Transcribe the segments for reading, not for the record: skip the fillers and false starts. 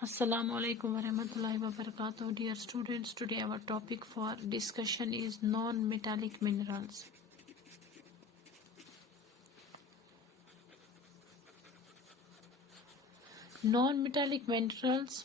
Assalamu alaikum warahmatullahi wabarakatuh. Dear students, today our topic for discussion is non-metallic minerals. Non-metallic minerals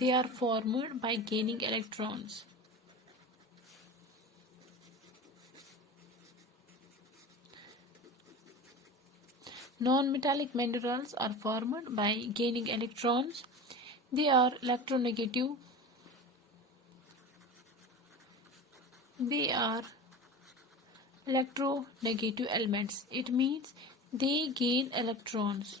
they are formed by gaining electrons. Non-metallic minerals are formed by gaining electrons. They are electronegative. They are electronegative elements. It means they gain electrons.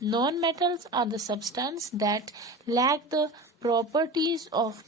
Non-metals are the substance that lack the properties of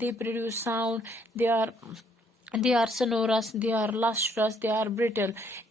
they produce sound, they are sonorous, they are lustrous, they are brittle.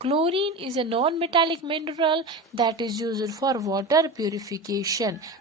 Chlorine is a non-metallic mineral that is used for water purification.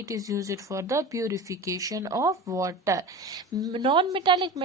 it is used for the purification of water. Non-metallic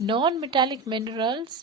non-metallic minerals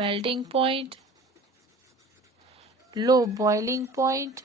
melting point, low boiling point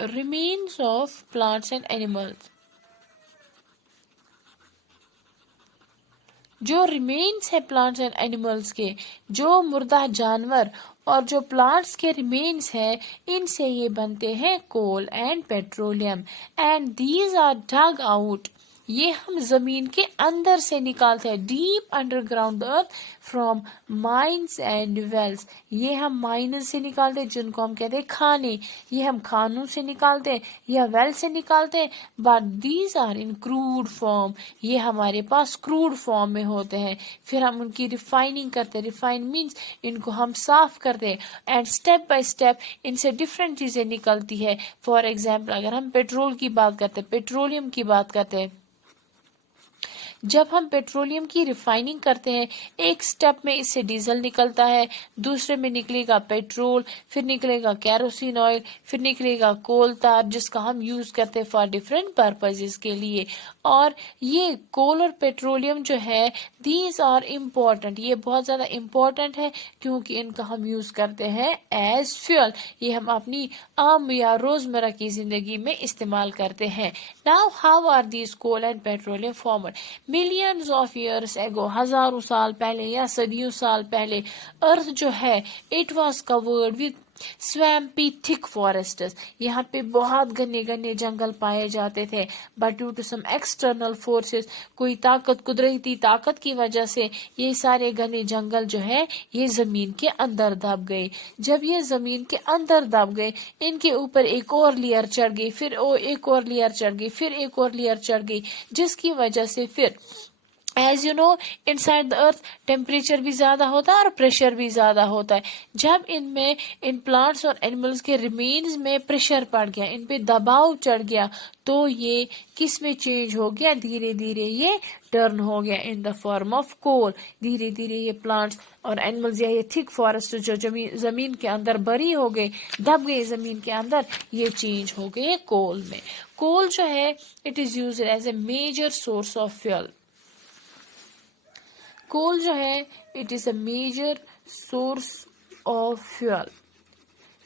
remains of plants and animals. جو remains ہے plants and animals کے، جو مردہ جانور اور جو plants کے remains ہے، ان سے یہ بنتے ہیں coal and petroleum. And these are dug out, یہ ہم زمین کے اندر سے نکالتے ہیں، deep underground earth from mines and wells. یہ ہم مائنز سے نکالتے ہیں جن کو ہم کہتے ہیں کھانے، یہ ہم کھانوں سے نکالتے ہیں یا ویل سے نکالتے ہیں. But these are in crude form, یہ ہمارے پاس کروڈ فارم میں ہوتے ہیں. پھر ہم ان کی ریفائننگ کرتے ہیں، ریفائن مینس ان کو ہم صاف کرتے ہیں، and step by step in سے ڈفرینٹ چیزیں نکلتی ہے. فار ایگزامپل اگر ہم پیٹرول کی بات کرتے ہیں، پیٹرولیم کی بات کرتے ہیں، جب ہم پیٹرولیم کی ریفائننگ کرتے ہیں، ایک سٹیپ میں اس سے ڈیزل نکلتا ہے، دوسرے میں نکلے گا پیٹرول، پھر نکلے گا کیروسین آئل، پھر نکلے گا کول تار جس کا ہم یوز کرتے ہیں فار ڈفرینٹ پرپزز کے لیے. اور یہ کول اور پیٹرولیم جو ہے دیز آر امپورٹنٹ، یہ بہت زیادہ امپورٹنٹ ہے کیونکہ ان کا ہم یوز کرتے ہیں ایز فیول، یہ ہم اپنی عام یا روزمرہ کی زندگی میں استعمال کرتے ہیں. Now how are these coal and petroleum formed? Millions of years ago، ہزاروں سال پہلے یا صدیوں سال پہلے، ارتھ جو ہے it was covered with swampy thick forests، یہاں پہ بہت گھنے گھنے جنگل پائے جاتے تھے. but due to some external forces، کوئی طاقت، قدرتی طاقت کی وجہ سے یہ سارے گھنے جنگل جو ہے یہ زمین کے اندر دب گئے. جب یہ زمین کے اندر دب گئے، ان کے اوپر ایک اور لیئر چڑھ گئی، پھر ایک اور لیئر چڑھ گئی، پھر ایک اور لیئر چڑھ گئی، جس کی وجہ سے پھر as you know inside the earth temperature بھی زیادہ ہوتا ہے اور پریشر بھی زیادہ ہوتا ہے. جب ان پلانٹس اور اینیملز کے ریمینز میں پریشر پڑ گیا، ان پہ دباؤ چڑھ گیا، تو یہ کس میں چینج ہو گیا؟ دھیرے دھیرے یہ ٹرن ہو گیا ان دا فارم آف کول. دھیرے دھیرے یہ پلانٹس اور اینیملز یا یہ تھک فارسٹ جو زمین کے اندر بری ہو گئے، دب گئے زمین کے اندر، یہ چینج ہو گئے کول میں. کول جو ہے it is used as a major source of fuel. Coal جو ہے it is a major source of fuel.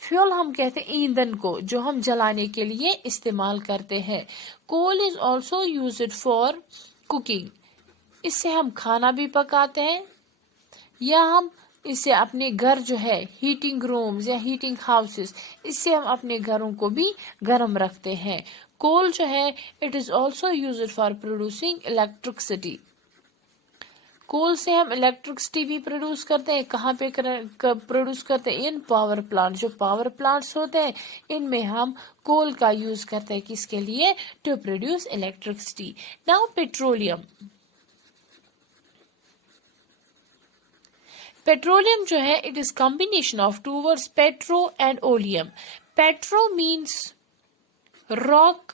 Fuel ہم کہتے ہیں ایندھن کو جو ہم جلانے کے لیے استعمال کرتے ہیں. Coal is also used for cooking, اس سے ہم کھانا بھی پکاتے ہیں، یا ہم اس سے اپنے گھر جو ہے ہیٹنگ رومز یا ہیٹنگ ہاؤسز، اس سے ہم اپنے گھروں کو بھی گرم رکھتے ہیں. کول جو ہے it is also used for producing electricity. Coal سے ہم الیکٹرکسٹی بھی پروڈیوس کرتے ہیں. کہاں پہ پروڈیوس کرتے ہیں؟ ان پاور پلانٹ. جو پاور پلانٹس ہوتے ہیں ان میں ہم کول کا یوز کرتے ہیں، کس کے لیے؟ To produce electricity. Now petroleum. Petroleum جو ہے it is combination of two words petro and oleum. Petro means rock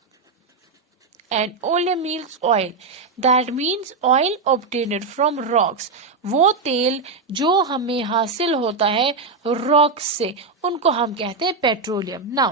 and oleum means oil. That means oil obtained from rocks. وہ تیل جو ہمیں حاصل ہوتا ہے راکس سے، ان کو ہم کہتے ہیں petroleum. Now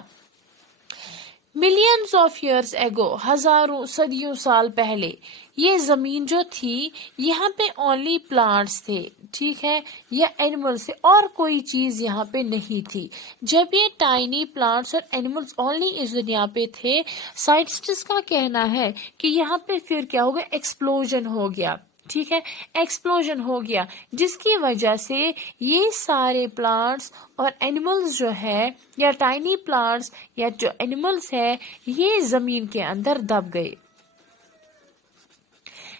millions of years ego, ہزاروں صدیوں سال پہلے یہ زمین جو تھی یہاں پہ اونلی پلانٹس تھے، ٹھیک ہے، یا اینیملس تھے، اور کوئی چیز یہاں پہ نہیں تھی. جب یہ ٹائنی پلانٹس اور اینیملس اونلی اس دنیا پہ تھے، سائنٹسٹ کا کہنا ہے کہ یہاں پہ پھر کیا ہو گیا؟ ایکسپلوژن ہو گیا. ٹھیک ہے، ایکسپلوژن ہو گیا جس کی وجہ سے یہ سارے پلانٹس اور اینیملز جو ہے، یا ٹائنی پلانٹس یا جو اینیملز ہے، یہ زمین کے اندر دب گئے.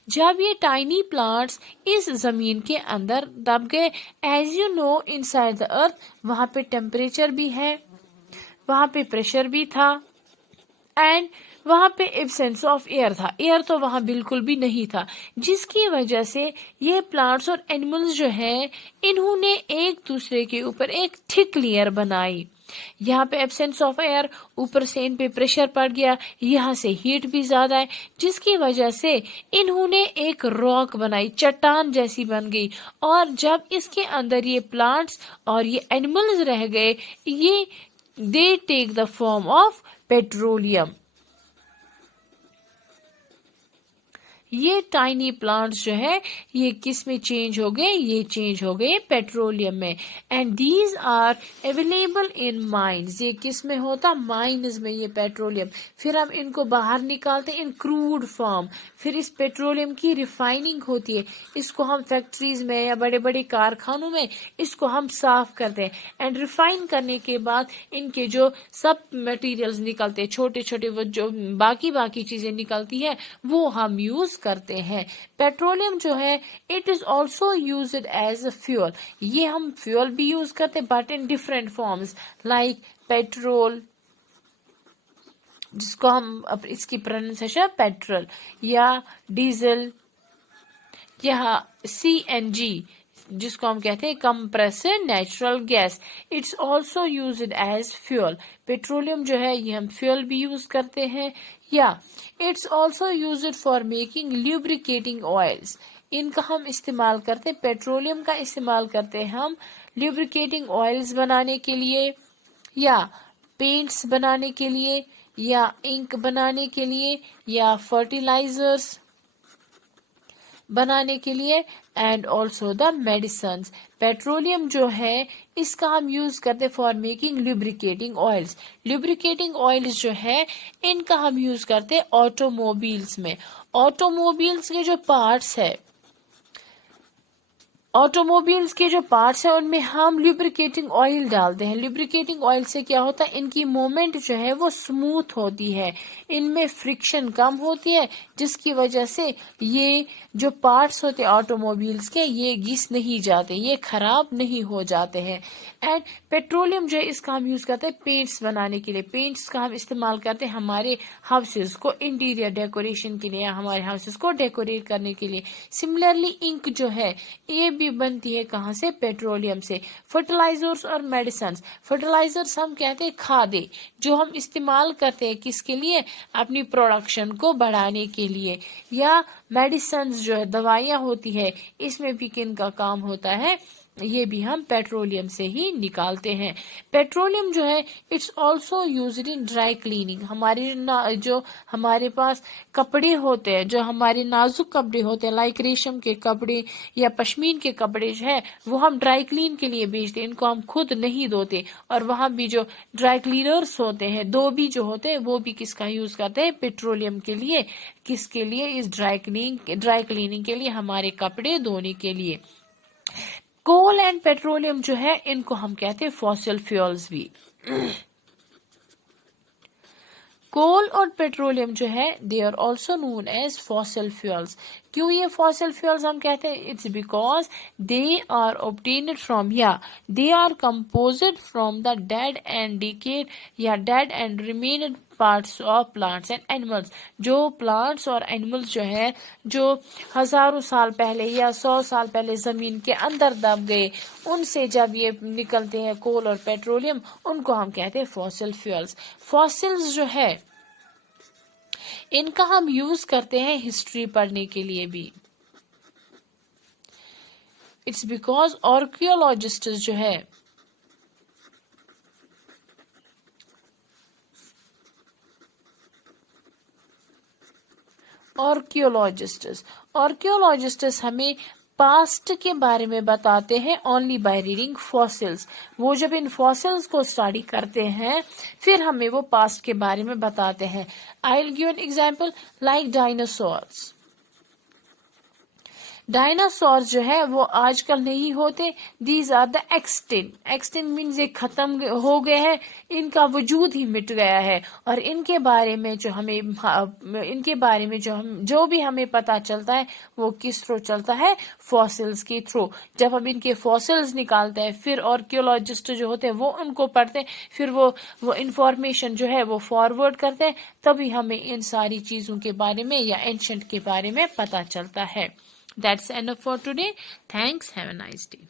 جب یہ ٹائنی پلانٹس اس زمین کے اندر دب گئے، as you know inside the ارتھ وہاں پہ ٹیمپریچر بھی ہے، وہاں پہ پریشر بھی تھا، اینڈ وہاں پہ ایبسینس آف ایئر تھا. ایئر تو وہاں بالکل بھی نہیں تھا، جس کی وجہ سے یہ پلانٹس اور اینیملز جو ہیں انہوں نے ایک دوسرے کے اوپر ایک تھک لیئر بنائی. یہاں پہ ایبسینس آف ایئر، اوپر سے ان پہ پریشر پڑ گیا، یہاں سے ہیٹ بھی زیادہ ہے، جس کی وجہ سے انہوں نے ایک راک بنائی، چٹان جیسی بن گئی. اور جب اس کے اندر یہ پلانٹس اور یہ اینیملز رہ گئے، یہ دے ٹیک دا فارم آف پیٹرولیم. یہ ٹائنی پلانٹس جو ہے یہ کس میں چینج ہو گئے؟ یہ چینج ہو گئے پیٹرولیم میں. And these are available in mines. یہ کس میں ہوتا؟ مائنز میں. یہ پیٹرولیم پھر ہم ان کو باہر نکالتے ان کروڈ فارم. پھر اس پیٹرولیم کی ریفائننگ ہوتی ہے. اس کو ہم فیکٹریز میں یا بڑے بڑے کارخانوں میں اس کو ہم صاف کرتے ہیں. اینڈ ریفائن کرنے کے بعد ان کے جو سب مٹیریلز نکلتے ہیں، چھوٹے چھوٹے وہ جو باقی چیزیں نکلتی ہے وہ ہم یوز کرتے ہیں. پیٹرولیم جو ہے it is also used as a fuel. یہ ہم فیول بھی یوز کرتے but in different forms like petrol, جس کو ہم اس کی پروننسیشن پیٹرول، یا ڈیزل، یا CNG جس کو ہم کہتے ہیں compressed natural gas. It's also used as fuel. Petroleum جو ہے یہ ہم فیول بھی یوز کرتے ہیں. یا it's also used for making lubricating oils. ان کا ہم استعمال کرتے، پیٹرولیم کا استعمال کرتے ہیں ہم لیبریکیٹنگ آئلس بنانے کے لیے، یا پینٹس بنانے کے لیے، یا انک بنانے کے لیے، یا فرٹیلائزرز بنانے کے لیے. And also the medicines. Petroleum جو ہے اس کا ہم یوز کرتے for making lubricating oils. لیبریکیٹنگ oils جو ہے ان کا ہم یوز کرتے آٹو موبائلس میں. آٹو موبائلس کے جو پارٹس ہے، آٹو موبائلس کے جو پارٹس ہیں ان میں ہم لیبریکیٹنگ آئل ڈالتے ہیں. لیبریکیٹنگ آئل سے کیا ہوتا ہے؟ ان کی موومنٹ جو ہے وہ سموتھ ہوتی ہے، ان میں فرکشن کم ہوتی ہے، جس کی وجہ سے یہ جو پارٹس ہوتے ہیں آٹو موبائلس کے یہ گھس نہیں جاتے، یہ خراب نہیں ہو جاتے ہیں. اینڈ پیٹرولیم جو ہے اس کا ہم یوز کرتے ہیں پینٹس بنانے کے لیے. پینٹس کا ہم استعمال کرتے ہیں ہمارے ہاؤسز کو انٹیریئر ڈیکوریشن کے لیے، یا ہمارے ہاؤسز کو ڈیکوریٹ کرنے کے لیے. سملرلی انک جو ہے یہ بھی بنتی ہے کہاں سے؟ پیٹرولیم سے. فرٹیلائزرز اور میڈیسنز. فرٹیلائزرز ہم کہتے ہیں کھادیں جو ہم استعمال کرتے ہیں کس کے لیے؟ اپنی پروڈکشن کو بڑھانے کے لیے. یا میڈیسنز جو ہے دوائیاں ہوتی ہے، اس میں بھی کن کا کام ہوتا ہے؟ یہ بھی ہم پیٹرولیم سے ہی نکالتے ہیں. پیٹرولیم جو ہے it's also used in dry cleaning. جو ہمارے پاس کپڑے ہوتے ہیں، جو ہمارے نازک کپڑے ہوتے ہیں لائک ریشم کے کپڑے یا پشمین کے کپڑے جو ہے وہ ہم ڈرائی کلین کے لیے بیچتے ہیں. ان کو ہم خود نہیں دھوتے، اور وہاں بھی جو ڈرائی کلینرز ہوتے ہیں، دھوبی جو ہوتے ہیں، وہ بھی کس کا یوز کرتے ہیں؟ پیٹرولیم کے لیے. کس کے لیے؟ اس ڈرائی کلیننگ کے لیے، ہمارے کپڑے دھونے کے لیے. کول اینڈ پیٹرولیم جو ہے ان کو ہم کہتے ہیں فاسل فیولز بھی. کول اور پیٹرولیم جو ہے they are also known as fossil fuels. کیوں یہ fossil fuels ہم کہتے ہیں؟ It's because they are obtained from they are composed from the dead and decayed یا dead and remained parts of plants and animals. جو plants اور animals جو ہے جو ہزاروں سال پہلے یا 100 سال پہلے زمین کے اندر دب گئے، ان سے جب یہ نکلتے ہیں کول اور پیٹرولیم، ان کو ہم کہتے ہیں فاسل فیولز. فاسلز جو ہے ان کا ہم یوز کرتے ہیں ہسٹری پڑھنے کے لیے بھی. اٹس بیکاز آرکیولوجسٹس جو ہے آرکیولوجسٹس ہمیں پاسٹ کے بارے میں بتاتے ہیں اونلی بائی ریڈنگ فاسلز. وہ جب ان فاسلز کو اسٹڈی کرتے ہیں پھر ہمیں وہ پاسٹ کے بارے میں بتاتے ہیں. I will give an example like dinosaurs. Dinosaur جو ہے وہ آج کل نہیں ہوتے. These are the extinct means یہ ختم ہو گئے ہیں، ان کا وجود ہی مٹ گیا ہے. اور ان کے بارے میں جو بھی ہمیں پتا چلتا ہے وہ کس تھرو چلتا ہے؟ فاسلز کے تھرو. جب ہم ان کے فاسلز نکالتے ہیں پھر آرکیولوجسٹ جو ہوتے ہیں وہ ان کو پڑھتے ہیں، پھر وہ انفارمیشن جو ہے وہ فارورڈ کرتے ہیں، تبھی ہمیں ان ساری چیزوں کے بارے میں یا اینشنٹ کے بارے میں پتا چلتا ہے. That's enough for today. Thanks. Have a nice day.